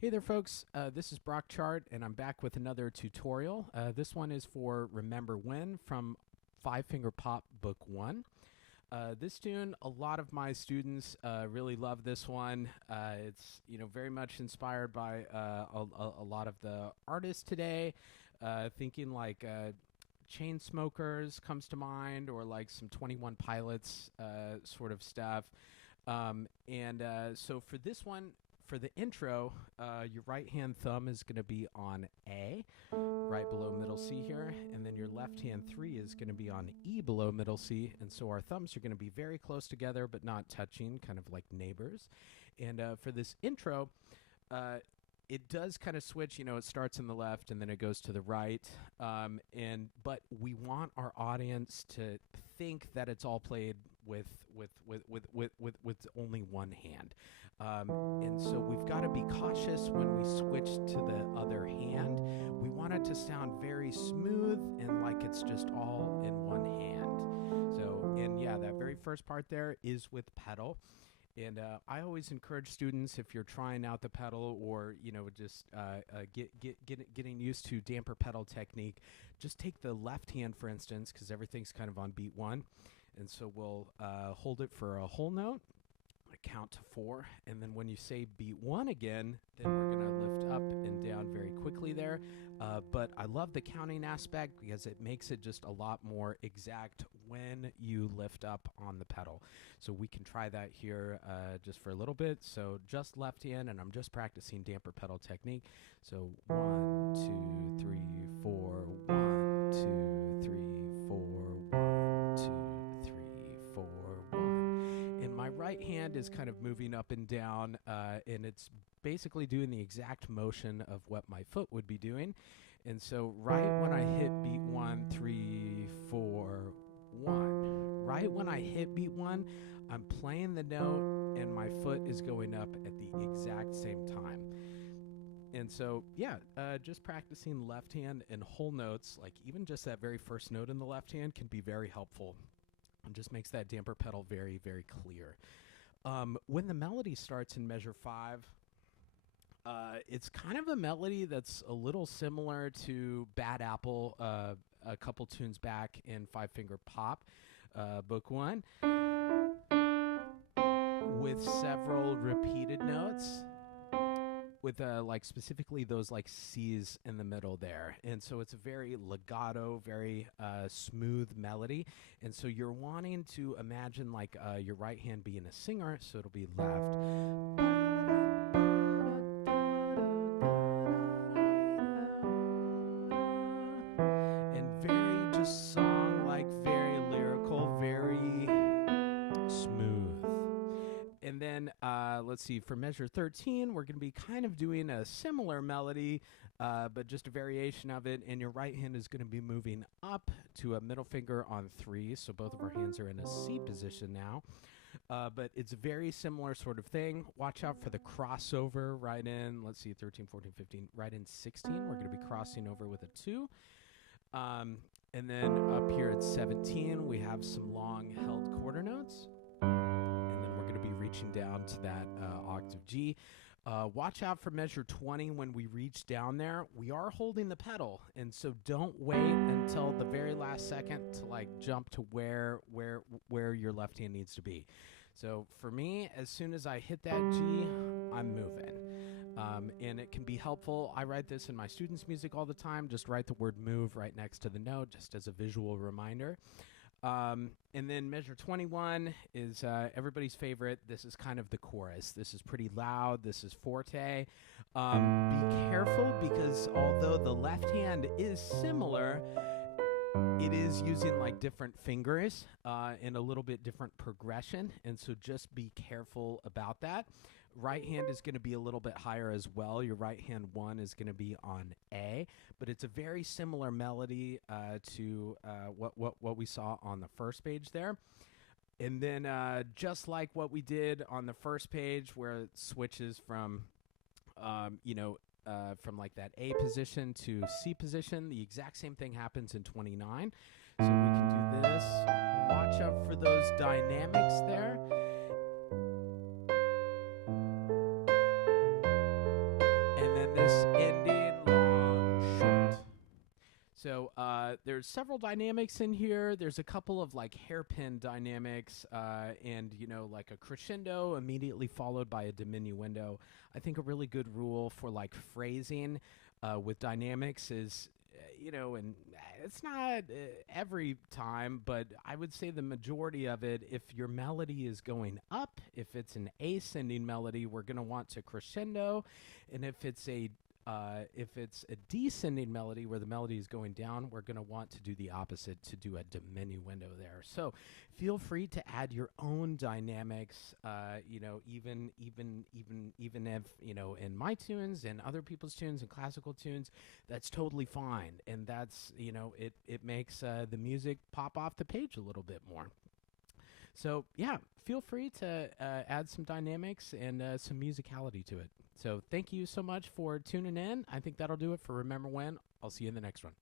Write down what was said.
Hey there, folks. This is Brock Chart, and I'm back with another tutorial. This one is for Remember When from Five Finger Pop Book 1. This tune, a lot of my students really love this one. It's very much inspired by a lot of the artists today. Thinking like Chainsmokers comes to mind, or like some 21 Pilots sort of stuff. So for this one, for the intro, your right hand thumb is going to be on A, right below middle C here, and then your left hand 3 is going to be on E below middle C, and so our thumbs are going to be very close together but not touching, kind of like neighbors. And for this intro, it does kind of switch. It starts on the left and then it goes to the right. But we want our audience to think that it's all played with only one hand. And so we've got to be cautious when we switch to the other hand. We want it to sound very smooth and like it's just all in one hand. So, and yeah, that very first part there is with pedal. And I always encourage students, if you're trying out the pedal or, just getting used to damper pedal technique, just take the left hand, for instance, because everything's kind of on beat 1. And so we'll hold it for a whole note, count to 4, and then when you say beat 1 again, then we're going to lift up and down very quickly there. But I love the counting aspect because it makes it just a lot more exact when you lift up on the pedal. So we can try that here just for a little bit. So just left hand, and I'm just practicing damper pedal technique. So 1, 2, 3, 4, 1, 2, 3, 4, 1, 2, 3, 4, 1. And my right hand is kind of moving up and down, and it's basically doing the exact motion of what my foot would be doing. And so right when I hit beat 1, 3, 4, 1, right when I hit beat 1, I'm playing the note and my foot is going up at the exact same time. And so, yeah, just practicing left hand and whole notes, like even just that very first note in the left hand can be very helpful. And just makes that damper pedal very, very clear. When the melody starts in measure 5, it's kind of a melody that's a little similar to Bad Apple, a couple tunes back in Five Finger Pop, Book 1, with several repeated notes, with like specifically those like C's in the middle there. And so it's a very legato, very smooth melody. And so you're wanting to imagine like your right hand being a singer, so it'll be left. And very just song, like very lyrical, very smooth. And then, let's see, for measure 13, we're going to be kind of doing a similar melody, but just a variation of it. And your right hand is going to be moving up to a middle finger on 3. So both of our hands are in a C position now. But it's a very similar sort of thing. Watch out for the crossover right in, let's see, 13, 14, 15, right in 16. We're going to be crossing over with a 2. And then up here at 17, we have some long held quarter notes. Going to be reaching down to that octave G. Watch out for measure 20 when we reach down there. We are holding the pedal, and so don't wait until the very last second to like jump to where your left hand needs to be. So for me, as soon as I hit that G, I'm moving. And it can be helpful. I write this in my students' music all the time. Just write the word move right next to the note, just as a visual reminder. And then measure 21 is everybody's favorite. This is kind of the chorus. This is pretty loud. This is forte. Be careful, because although the left hand is similar, it is using like different fingers in a little bit different progression. And so just be careful about that. Right hand is going to be a little bit higher as well. Your right hand 1 is going to be on A, but it's a very similar melody to what we saw on the first page there. And then just like what we did on the first page, where it switches from from like that A position to C position, the exact same thing happens in 29. So we can do this. Watch out for those dynamics there. Descending long short. So there's several dynamics in here. There's a couple of like hairpin dynamics, and like a crescendo immediately followed by a diminuendo. I think a really good rule for like phrasing with dynamics is, and it's not every time, but I would say the majority of it, if your melody is going up, if it's an ascending melody, we're going to want to crescendo, and if it's a descending melody where the melody is going down, we're going to want to do the opposite, to do a diminuendo there. So feel free to add your own dynamics, even if, in my tunes and other people's tunes and classical tunes, that's totally fine. And that's, it makes the music pop off the page a little bit more. So yeah, feel free to add some dynamics and some musicality to it. So thank you so much for tuning in. I think that'll do it for Remember When. I'll see you in the next one.